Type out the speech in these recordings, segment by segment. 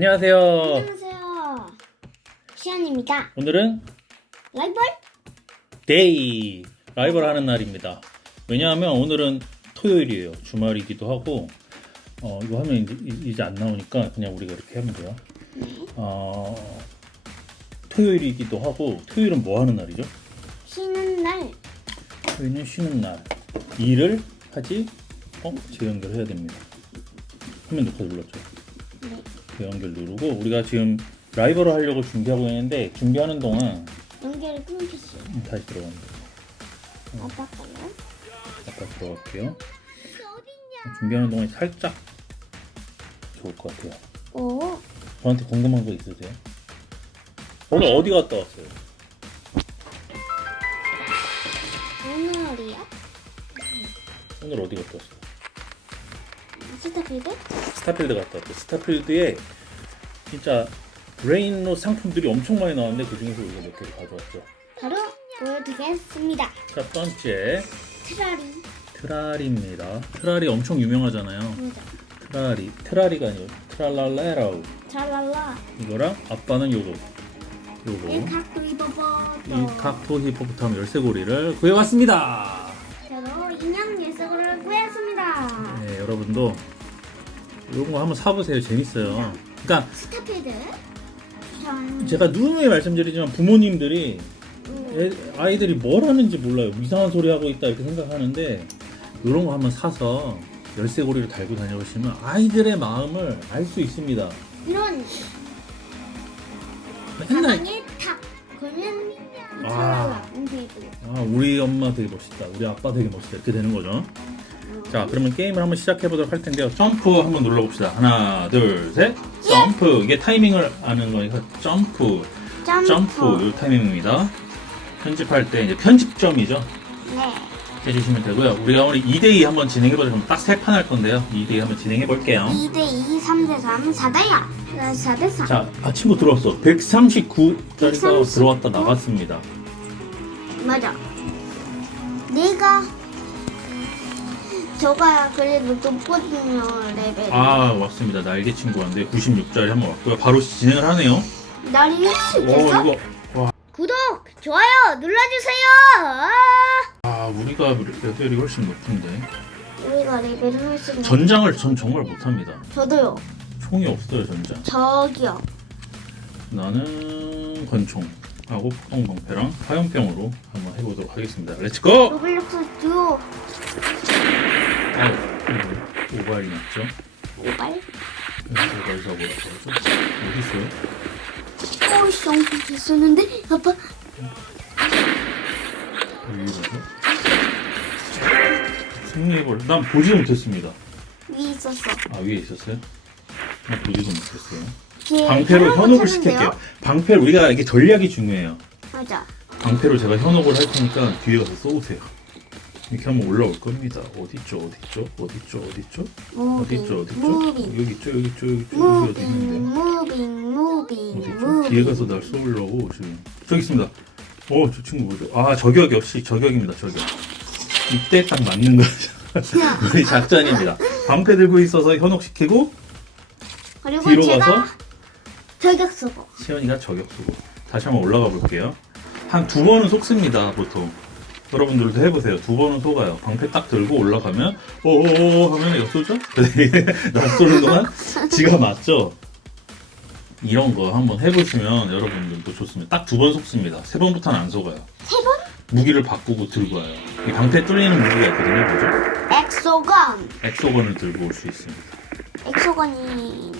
안녕하세요. 안녕하세요. 시안입니다. 오늘은 라이벌? 데이 라이벌 하는 날입니다. 왜냐하면 오늘은 토요일이에요. 주말이기도 하고 어, 이거 하면 이제, 이- 이제 안 나오니까 그냥 우리가 이렇게 하면 돼요. 어, 토요일이기도 하고 토요일은 뭐 하는 날이죠? 쉬는 날. 토요일은 쉬는 날. 일을 하지 어? 재연결해야 됩니다. 화면 녹화 눌렀죠? 네. 재연결 누르고 우리가 지금 라이벌을 하려고 준비하고 있는데 준비하는 동안 연결이 끊겼어요. 음, 다시 들어갑니다. 아빠 거요? 아까 들어갈게요. 준비하는 동안 살짝 좋을 것 같아요. 오, 저한테 궁금한 거 있으세요? 오늘 어디 갔다 왔어요? 오늘이요? 오늘 어디 갔다 왔어요? 스타필드? 스타필드 갔다 왔어요. 스타필드에 진짜 브레인로 상품들이 엄청 많이 나왔는데 그 중에서 우리가 몇 개를 가져왔죠. 바로 보여드리겠습니다. 첫 번째 트라리. 트라리입니다. 트라리 엄청 유명하잖아요. 뭐죠? 트라리 트라리가 아니고 트랄랄레라우 잘랄라. 이거랑 아빠는 요거 요거 일각도 입어봐. 이 각토 히포포탐 열쇠고리를 구해왔습니다. 저도 인형 예석을 구했습니다. 네, 여러분도 이런 거 한번 사보세요. 재밌어요. 그러니까 스타필드. 전. 제가 누누이 말씀드리지만 부모님들이 음, 애- 아이들이 뭘 하는지 몰라요. 이상한 소리 하고 있다 이렇게 생각하는데 이런 거 한번 사서 열쇠고리를 달고 다녀보시면 아이들의 마음을 알 수 있습니다. 이런 맨날 가방에 탁 걸면 아. 아, 우리 엄마 되게 멋있다. 우리 아빠 되게 멋있다. 이렇게 되는 거죠. 자, 그러면 게임을 한번 시작해 보도록 할 텐데요. 점프 한번 눌러 봅시다. 하나, 둘, 셋. 점프. 이게 타이밍을 아는 거니까 점프. 점프. 점프. 요 타이밍입니다. 편집할 때 이제 편집점이죠. 네. 해주시면 되고요. 우리가 오늘 2대2 한번 진행해 보도록 딱세 판 할 건데요. 2대2 한번 진행해 볼게요. 2대2, 3대3, 4대0. 4대4. 자, 아, 친구 들어왔어. 139짜리가 139. 들어왔다 나갔습니다. 맞아. 내가 저가 그래도 높거든요 레벨. 아, 왔습니다. 날개 친구한데 96짜리 한번 왔고요. 바로 진행을 하네요. 날이 오, 됐어? 이거. 구독, 좋아요 눌러주세요. 아, 우리가 레벨이 훨씬 높은데. 우리가 레벨을 훨씬 전장을 전 정말 못합니다. 저도요. 총이 없어요, 전장. 저기요. 나는 권총. 하고 폭동 방패랑 화염병으로 한번 해보도록 하겠습니다. 렛츠고! 로블록스 듀오 아, 이거 모바일이 맞죠? 모바일. 모바일에서 뭐라고 하죠? 어디 있어요? 오씨 엄청 됐었는데 아빠 여기로죠? 승리해볼. 난 보지도 못했습니다. 위에 있었어. 아 위에 있었어요? 난 보지도 못했어요. 뒤에 방패로 현혹을? 시킬게요. 방패 우리가 이게 전략이 중요해요. 맞아. 방패로 제가 현혹을 할 테니까 뒤에 가서 쏘세요. 이렇게 하면 올라올 겁니다. 어디 있죠? 어디 있죠? 어디 있죠? 어디 있죠? 어디 무빙, 있죠? 어디 있죠? 무빙, 여기 있죠? 여기 있죠? 여기 있죠? 여기 어디 있는데? 무빙, 무빙, 어디 있죠? 뒤에 무빙. 가서 날 쏘려고 지금 저기 있습니다. 어, 저 친구 뭐죠? 아, 저격 역시 저격입니다. 저격. 이때 딱 맞는 거죠. 우리 작전입니다. 방패 들고 있어서 현혹시키고 그리고 뒤로 제가 가서? 저격 쏘고. 시연이가 저격 쏘고 다시 한번 올라가 볼게요. 한 두 번은 속습니다. 보통 여러분들도 해보세요. 두 번은 속아요. 방패 딱 들고 올라가면 오오오 하면 엿쏘죠? 날 쏘는 동안 지가 맞죠? 이런 거 한번 해보시면 여러분들도 좋습니다. 딱 두 번 속습니다. 세 번부터는 안 속아요. 세 번? 무기를 바꾸고 들고 와요. 이 방패 뚫리는 무기가 있거든요. 뭐죠? 엑소건. 엑소건을 들고 올 수 있습니다. 엑소건이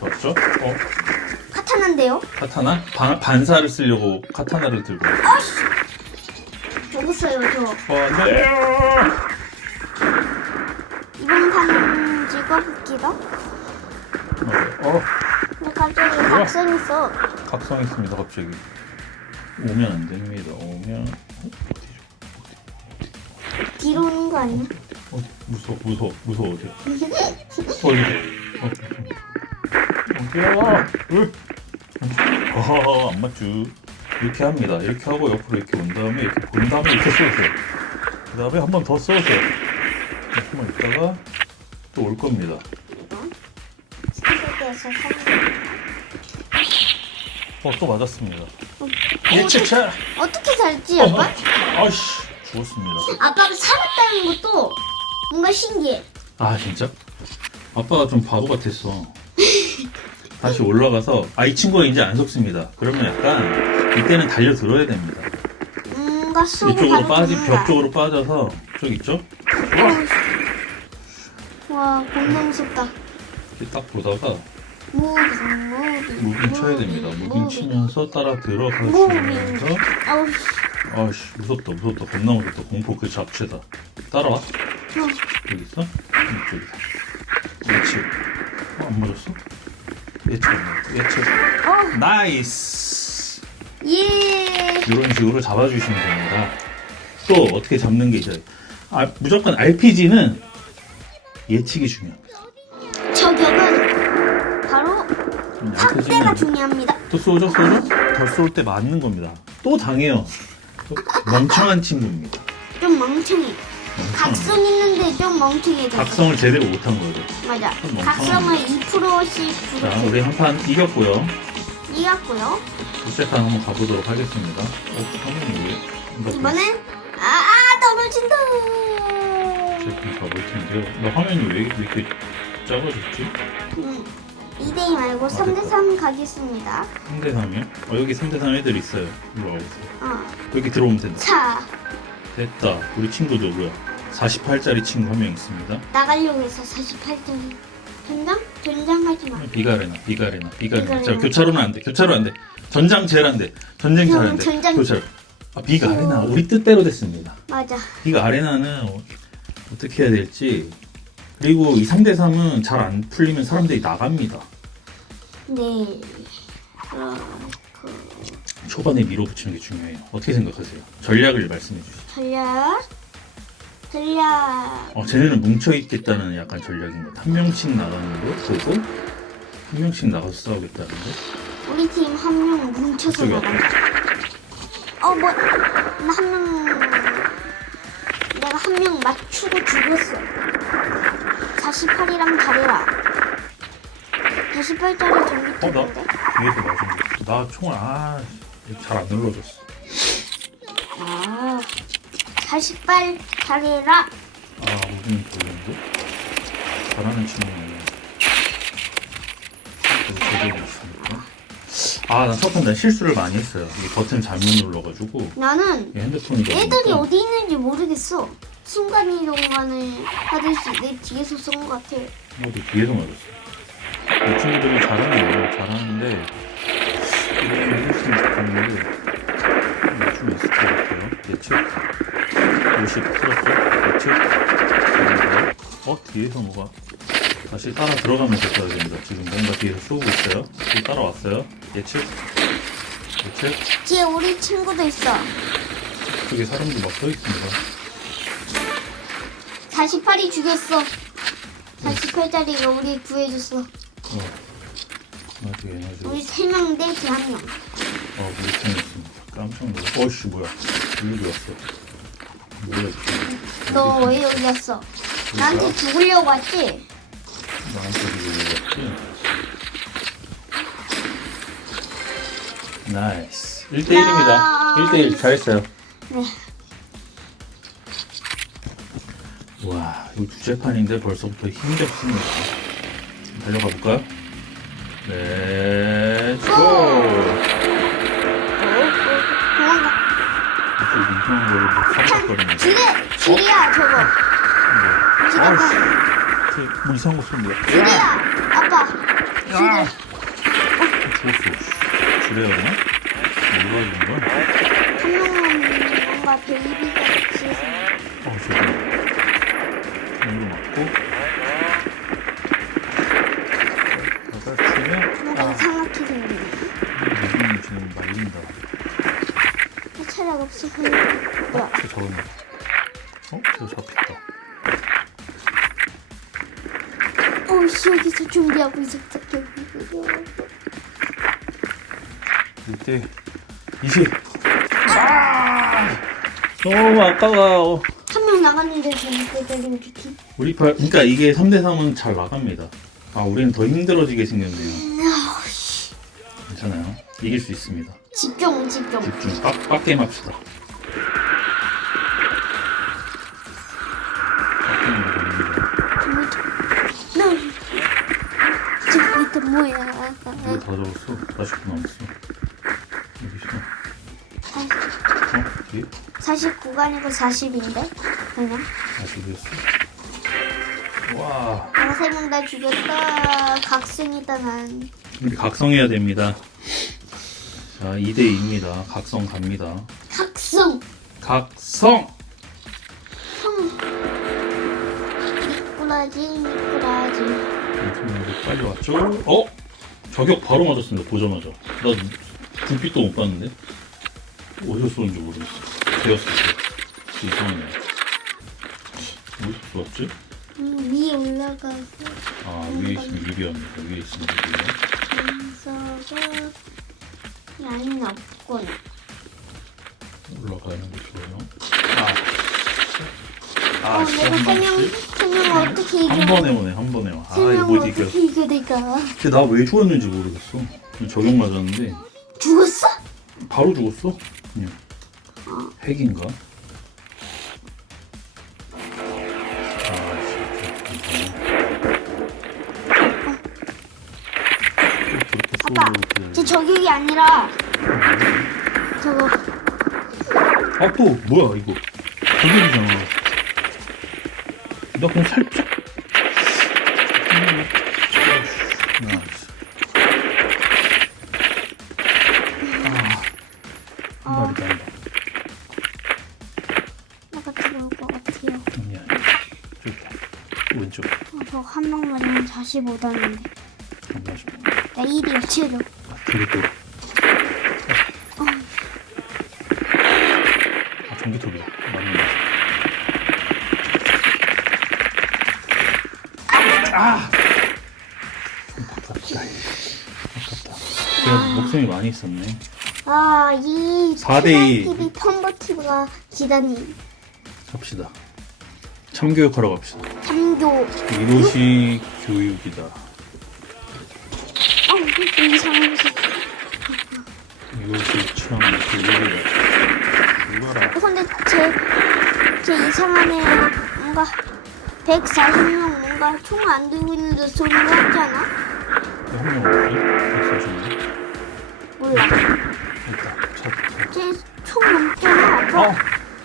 왔죠? 어? 카타나인데요? 카타나? 반, 반사를 쓰려고 카타나를 들고 와요. 죽었어요 저. 어, 네. 이번 판은 즐겁기도. 어, 근데 갑자기 각성 있어. 각성 있습니다, 갑자기. 오면 안 됩니다. 오면. 뒤로 오는 거 아니야? 어디? 무서워, 무서워, 무서워, 어디? 어디? 어, 어디야? 으! 아, 안 맞죠. 이렇게 합니다. 이렇게 하고 옆으로 이렇게 온 다음에 이렇게 본 다음에 이렇게 쏘세요. 그 다음에 한 번 더 쏘세요. 한번 있다가 또 올 겁니다. 이거? 상태에서 살. 어, 또 맞았습니다. 어, 예측차! 어떻게 살지 아빠? 아씨, 죽었습니다. 아빠가 살았다는 것도 뭔가 신기해. 아, 진짜? 아빠가 좀 바보 같았어. 다시 올라가서, 아, 이 친구가 이제 안 속습니다. 그러면 약간, 이때는 달려들어야 됩니다. 뭔가 이쪽으로 빠지. 벽 쪽으로 빠져서, 저기 있죠? 와 겁나 무섭다. 이렇게 딱 보다가, 무빙 무빙 무빙 쳐야 됩니다. 무빙 치면서 따라. 들어가시면서, 아우 씨. 아씨, 무섭다, 무섭다. 겁나 무섭다. 공포 그 잡채다. 따라와. 어. 여기 있어? 이쪽이다. 예측. 어, 안 맞았어? 예측, 예측. 어. 나이스! 예. 이런 식으로 잡아주시면 됩니다. 또 어떻게 잡는 게 있어요. 아, 무조건 RPG는 예측이 중요합니다. 저격은 바로 확대가 RPG는 중요합니다. 또 쏘죠, 쏘죠? 더 쏠 때 맞는 겁니다. 또 당해요. 또 멍청한 친구입니다. 좀 멍청해. 각성 있는데 좀 멍청해졌어. 각성을 제대로 못한 거죠. 맞아. 좀. 각성을 2%씩 자, 우리 한 판 이겼고요. 이겼고요. 둘째 판 한번 가보도록 하겠습니다. 어, 화면이 왜? 이거 이번엔 아, 아 떨어진다. 판 가볼 텐데요. 나 화면이 왜, 왜 이렇게 작아졌지? 음, 2대2 말고 3대3 가겠습니다. 3대 3이요? 어, 여기 3대 3 애들 있어요. 이리 와보세요. 어. 여기 들어오면 된다. 자, 됐다. 우리 친구 누구야? 48짜리 친구 한 명 있습니다. 나가려고 해서 48점. 전장? 전장하지 마. 비가레나, 비가레나, 비가레나. 자. 교차로는 안 돼. 교차로 안 돼. 전장 제일 안 돼. 전쟁 잘 안 돼. 전장. 교차로. 아, 비가레나. 우리 뜻대로 됐습니다. 맞아. 비가 아레나는 어- 어떻게 해야 될지. 그리고 이 3대 3은 잘 안 풀리면 사람들이 나갑니다. 네. 그럼 그 초반에 밀어붙이는 게 중요해요. 어떻게 생각하세요? 전략을 말씀해 주세요. 전략 전략 어, 쟤네는 뭉쳐있겠다는 약간 전략인 것 같아. 한 명씩 나가는 거 보고 한 명씩 나가서 싸우겠다는데 우리 팀 한 명 뭉쳐서 그쪽이 나간다. 어, 뭐, 나한 명, 내가 한 명 맞추고 죽였어. 48이랑 잘해라. 48짜리 어, 나 전기톱인데? 뒤에서 맞은 거. 나 총을 아, 잘 안 눌러줬어. 아, 48 잘해라. 아, 우리는 별론데? 잘하는 친구는 제대로 있으니까. 아, 나 첫번 난 실수를 많이 했어요. 이 버튼 잘못 눌러가지고 나는 이 핸드폰이 애들이 너무 어디 있는지 모르겠어. 순간이동만을 하듯이 내 뒤에서 쏜것 같아. 나도 뒤에서 맞았어. 이 친구들은 잘하네요. 잘하는데 이렇게 해줬으면 좋겠는데 좀 있을 것 같아요. 예측 50 풀었죠? 예측 그리고 어? 뒤에서 뭐가 다시 따라 들어가면서 써야 됩니다. 지금 뭔가 뒤에서 쏘고 있어요. 지금 따라왔어요. 예측 예측 뒤에 우리 친구도 있어. 저기 사람들 막 서 있습니다. 48이 죽였어. 48짜리가 우리 구해줬어. 어. 어떻게 해가지고 우리 3명 대쟤한 명. 어, 물탱했습니다. 깜짝 놀랐어. 어이씨, 뭐야. 여기 왔어. 뭐야, 이게. 너 왜 여기 왔어? 나한테 죽으려고 왔지? 나한테 여기 왔지? 나이스. 1대1입니다. 1대1. 잘했어요. 네. 와, 이거 두째 판인데 벌써부터 힘이 없습니다. 달려가 볼까요? 네, 고! 도망가. 또 이상한 걸로 막 삽삽거리네. 지뢰! 지뢰야, 저거. 지뢰. 아우씨. 뭐 이상한 거 쏜다. 지뢰야! 아빠. 지뢰. 죽었어. 그래야 되나? 뭐가 있는 거야? 한 명은 뭔가 베이비 같이 해서. 어, 저기. 이거 지금 말린다. 차량 없이 뭐야? 저 잡았네. 어? 저 잡혔다. 어이씨, 여기서 준비하고 있었다. 이때 20. 아! 너무 아까워. 한 명 나갔는데 재밌게 되는 우리 팀. 우리 팔, 그러니까 이게 3대 3은 잘 나갑니다. 아 우리는 더 힘들어지게 생겼네요. 이길 수 있습니다. 집중, 집중. 집중. 빡, 빡게임 합시다. 지금 이때 뭐야? 이거 다 적었어. 40분 남았어. 여기 있어. 어? 뒤에? 49가 아니고 40인데? 그냥? 아, 저기 있어. 와. 내가 세명 다 죽였다. 각승이다, 난. 우리 각성해야 됩니다. 자, 2대 2입니다. 각성 갑니다. 각승! 각성! 미꾸라지, 미꾸라지. 엄청나게 빨리 왔죠? 어? 저격 바로 맞았습니다. 보자마자. 나 불빛도 못 봤는데? 어디서 쏘는지 모르겠어. 되었을 때. 이상하네. 어디서 쏘았지? 음, 위에 올라가서 아, 위에 있으면 유리합니다. 위에 있으면 유리해. 분석을 양이 없군. 올라가는 게 좋아요. 아. 어, 아, 내가 세 명, 세 명을 어떻게 이겨? 한 번에 오네, 한 번에 와. 아, 세 이거 명을 못 이겨. 어떻게 이겨, 내가? 근데 나 왜 죽었는지 모르겠어. 저격 맞았는데 죽었어? 바로 죽었어. 그냥 핵인가? 아, 또 뭐야 이거? 저격이잖아. 나 그냥 살짝. 아, 씨. 아, 한 마리다. 한 마리. 내가 들어올 것 같아요. 아니야. 저기 왼쪽. 어, 저한 명만 45단인데. 안 맞아. 나 1위 어째로? 전기톱. 아, 목숨이 많이 있었네. 아, 이 4대2. TV 펌버티브가 기다니 갑시다. 참교육하러 갑시다. 참교. 이것이 교육이다. 아, 이상한 거. 이것이 참 교육이다. 이거라. 어, 근데 제, 제 이상한 애 뭔가 140명 뭔가 총 안 들고 있는데 소리 하지 않아? 한명 없지? 140명? 몰라. 일단, 차, 차. 쟤총 넘잖아. 아빠. 어!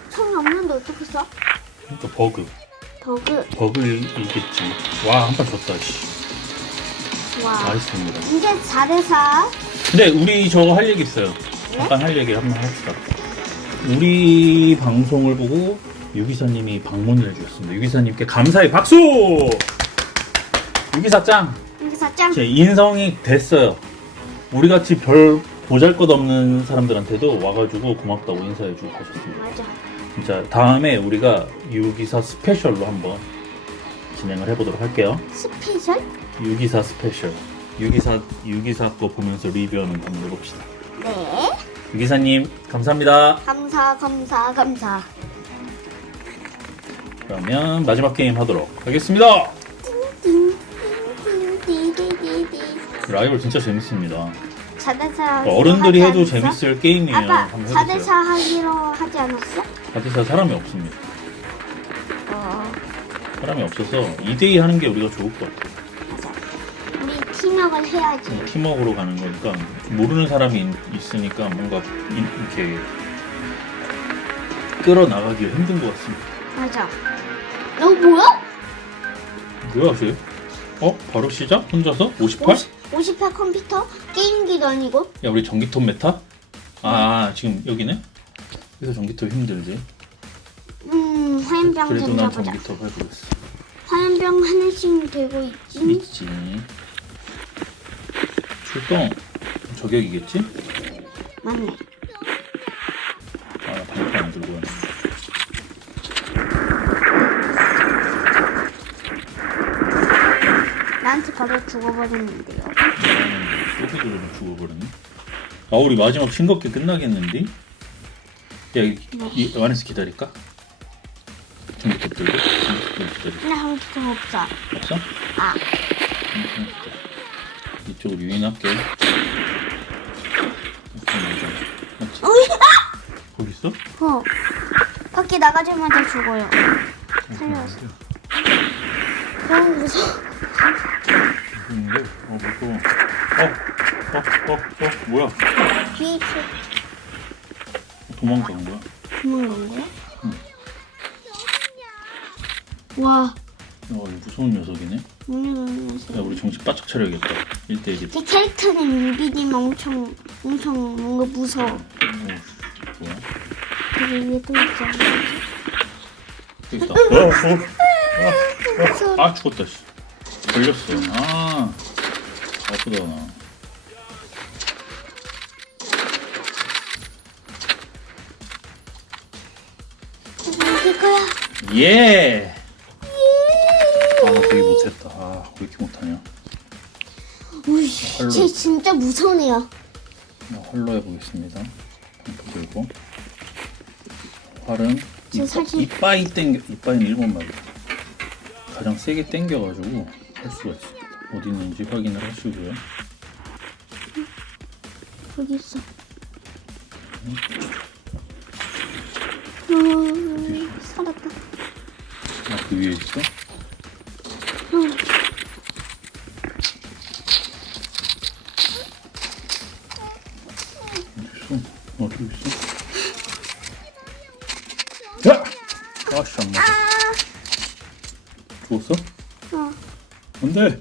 총이 없는데 어떻게 써? 그러니까 버그. 버그. 버그이겠지. 와, 한판 졌다, 씨. 와. 나이스입니다. 이제 4대4. 근데 우리 저거 할 얘기 있어요. 잠깐 할 얘기 한번 합시다. 우리 방송을 보고 유기사님이 방문을 해주셨습니다. 유기사님께 감사의 박수! 유기사 짱! 여기서 짱. 제 인성이 됐어요. 우리 같이 별 보잘 것 없는 사람들한테도 와가지고 고맙다고 인사해주고 가셨습니다. 맞아. 진짜 다음에 우리가 유기사 스페셜로 한번 진행을 해보도록 할게요. 스페셜? 유기사 스페셜. 유기사 유기사 거 보면서 리뷰하는 거 한번 해봅시다. 네. 유기사님 감사합니다. 감사, 감사, 감사. 그러면 마지막 게임 하도록 하겠습니다. 라이벌 진짜 재밌습니다. 4대4. 어른들이 해도 재밌을 게임이에요. 아빠, 한번 4대4 해보세요. 하기로 하지 않았어? 4대4 사람이 없습니다. 어, 사람이 없어서 2대2 하는 게 우리가 좋을 것 같아요. 맞아. 우리 팀워크를 해야지. 팀워크로 가는 거니까 모르는 사람이 있- 있으니까 뭔가 이- 이렇게 끌어나가기가 힘든 것 같습니다. 맞아. 너 뭐야? 뭐야, 쟤? 어? 바로 시작? 혼자서? 58? 58 컴퓨터? 게임기도 아니고? 야, 우리 전기톱 메타? 아, 지금 여기네? 여기서 전기톱 힘들지. 음, 화염병 그래도 난 던져보자. 전기톱 해보겠어. 화염병 하나씩 들고 있지? 있지. 출동. 저격이겠지? 맞네. 아, 방금 안 들고 왔네. 나한테 바로 죽어버렸는데요. 소비들로 죽어버렸네. 아, 우리 마지막 싱겁게 끝나겠는데? 야, 이, 이 안에서 기다릴까? 들고? 전기톱 들고? 나 한국 없어. 없어? 아, 이쪽으로 유인할게. 맞지? 거기 있어? 어. 밖에 나가자마자 죽어요. 살려왔어. 너무 무서워. 어, 무서워. 어, 어, 어, 어, 뭐야? 뒤에 있어. 도망간 거야? 도망간 거야? 와, 어, 무서운 녀석이네. 야, 우리 정신 바짝 차려야겠다. 1대1이. 제 캐릭터는 유비님 엄청 엄청 뭔가 무서워. 어, 뭐야? 위에 또 있잖아. 여기 있다. 어, 어. 무서워. 아, 죽었다, 씨. 걸렸어. 아, 아프다, 나. 이길 거야. 예! 아, 나 되게 못했다. 아, 왜 이렇게 못하냐? 우이, 활로. 쟤 진짜 무서우네요. 나 활로 해보겠습니다. 방패 들고. 활은 저 이빠, 사실- 이빠 이 땡겨, 이빠이는 일본 말이야. 가장 세게 당겨가지고 할 수가 있어. 어디 있는지 확인을 하시고요. 여기 있어. 음, 살았다. 아, 그 위에 있어? 음. 어디 있어? 어디 있어? 야! 아씨, 안 맞아. 죽었어? 어. 안 돼!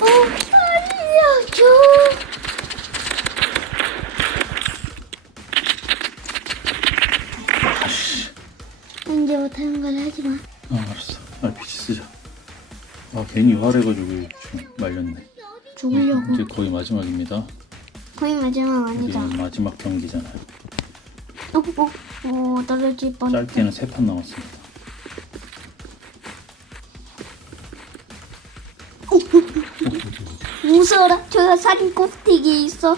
어, 알려줘. 아씨. 이제 못하는 걸 하지 마. 아, 알았어. RPG 쓰자. 아, 괜히 화해가지고 말렸네. 죽으려고. 이제 거의 마지막입니다. 거의 마지막 아니다. 마지막 경기잖아요. 어, 어, 어, 떨어질 뻔. 짧게는 세 판 남았습니다. 무서워라. 저 살인 꼭대기에 있어.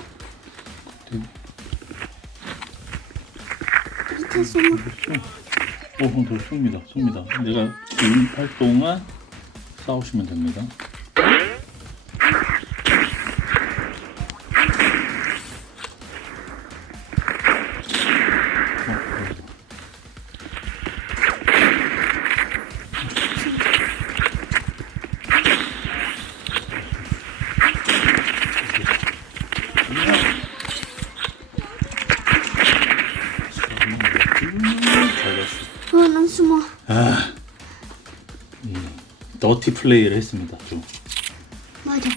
밑에 숨어. 오, 어, 더 쏩니다. 쏩니다. 내가 유인할 동안 싸우시면 됩니다. 너티 플레이를 했습니다. 좀. 맞아.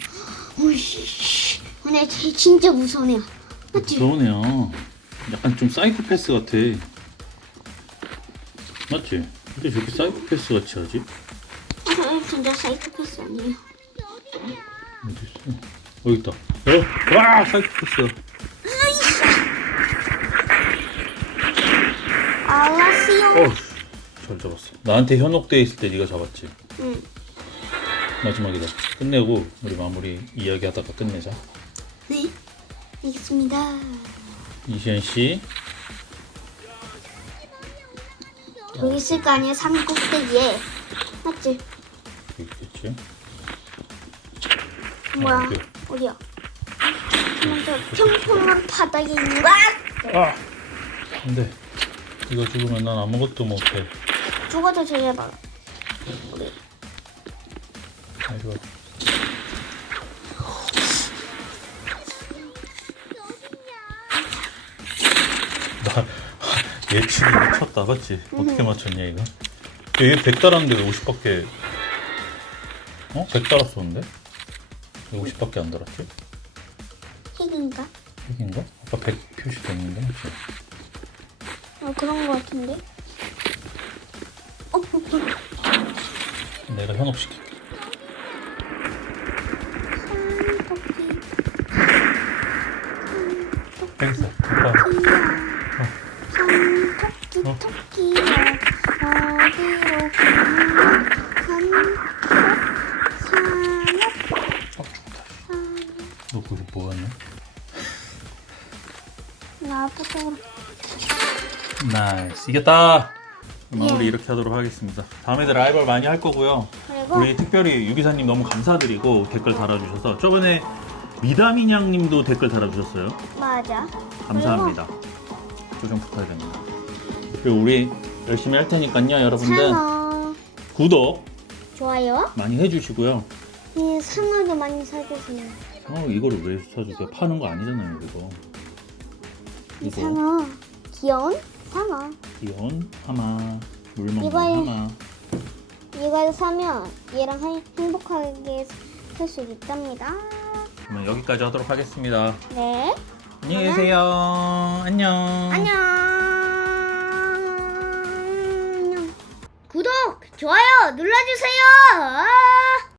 오이씨. 근데 쟤 진짜 무서워요. 맞지? 무서우네요. 약간 좀 사이코패스 같아. 맞지? 근데 저렇게 사이코패스 같이 하지? 저 진짜 사이코패스 아니에요. 어디 있어? 여기 있다. 어? 와, 사이코패스. 알라시오. 어, 잘 잡았어. 나한테 현혹돼 있을 때 네가 잡았지. 응. 마지막이다. 끝내고 우리 마무리 이야기하다가 끝내자. 네. 알겠습니다. 이시현 씨, 여기 있을 거 아니야? 산 꼭대기에. 맞지? 여기 있겠지? 뭐야? 여기. 어디야? 먼저 평평한 바닥에 있는 거. 아, 안 돼. 이거 죽으면 난 아무것도 못해. 죽어도 제발. 아, 좋아. 나 예측이 미쳤다, 맞지? 어떻게 맞췄냐, 이거? 얘 100 달았는데 왜 50밖에, 어? 100 달았었는데? 왜 50밖에 안 달았지? 핵인가? 100인가? 아까 100 표시돼 있는데, 맞지? 어 그런 거 같은데. 어. 내가 현혹시킬 어. 어디로 너 거기서 뭐 하냐? 나 아파서 나이스 이겼다 마무리 이렇게 하도록 하겠습니다 다음에도 라이벌 많이 할 거고요 그리고 우리 특별히 유기사님 너무 감사드리고 댓글 달아주셔서 저번에 미다미냥님도 댓글 달아주셨어요. 맞아. 감사합니다. 조정 부탁드립니다. 그리고 우리 열심히 할 테니까요, 여러분들 상어 구독 좋아요. 많이 해주시고요. 이 상어도 많이 사주세요. 어, 이거를 왜 사주세요? 파는 거 아니잖아요, 이거. 이 이거 상어 귀여운 상어. 귀여운 하마, 물 먹는 이거요. 하마. 이걸 사면 얘랑 행- 행복하게 살 수 있답니다. 그러면 여기까지 하도록 하겠습니다. 네. 안녕히 계세요. 안녕. 안녕. 구독, 좋아요 눌러주세요.